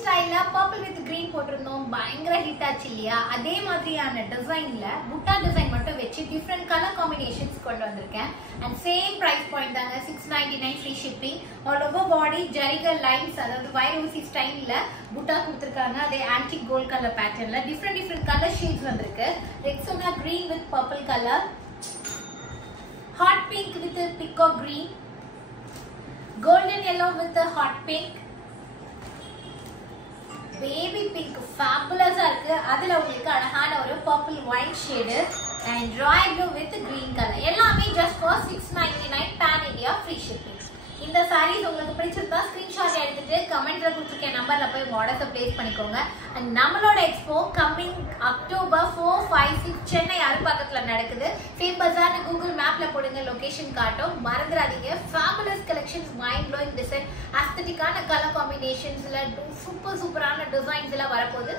ஸ்டைல்ல purple with green போட்டிருந்தோம், பயங்கர ஹிட் ஆச்சு இல்லையா? அதே மாதிரியான டிசைன்ல புட்டா டிசைன் மட்டும் வச்சு டிஃப்ரெண்ட் கலர் காம்பினேஷன்ஸ் கொண்டு வந்திருக்கேன். அண்ட் சேம் பிரைஸ் பாயிண்ட் தாங்க, 699 free shipping. All over body ஜரிகல் லைன்ஸ், அதாவது வைரூசி ஸ்டைல்ல புட்டா கொடுத்துருக்காங்க. அதே ஆன்டிக் கோல்ட் கலர் பேட்டர்ன்ல டிஃப்ரெண்ட் கலர் ஷேட்ஸ் வந்திருக்கு. Rexona green with purple colour, hot pink with a peacock green, golden yellow with a hot pink, baby pink fabulous இருக்கு. அதுல உங்களுக்கு அழகான ஒரு purple wine shade and royal blue with green color. எல்லாமே just for 699 pan India free shipping. இந்த sarees உங்களுக்கு பிடிச்சிருந்தா screenshot எடுத்துட்டு கமெண்ட்ல கொடுத்திருக்க நம்பர்ல போய் ஆர்டர்ஸ் பிளேஸ் பண்ணிக்கோங்க. and நம்மளோட எக்ஸ்போ கமிங் அக்டோபர் 4, 5, 6 சென்னை அரும்பாக்கத்துல நடக்குது. ஃபேம் பஜார்னு கூகுள் மேப்ல போடுங்க, லொகேஷன் காட்டும். மறந்துடாதீங்க. Fabulous collections, mind blowing design, அஸ்தட்டிக்கான கலர் காம்பினேஷன்ஸ்ல சூப்பரான டிசைன்ஸ் எல்லாம் வரப்போகுது.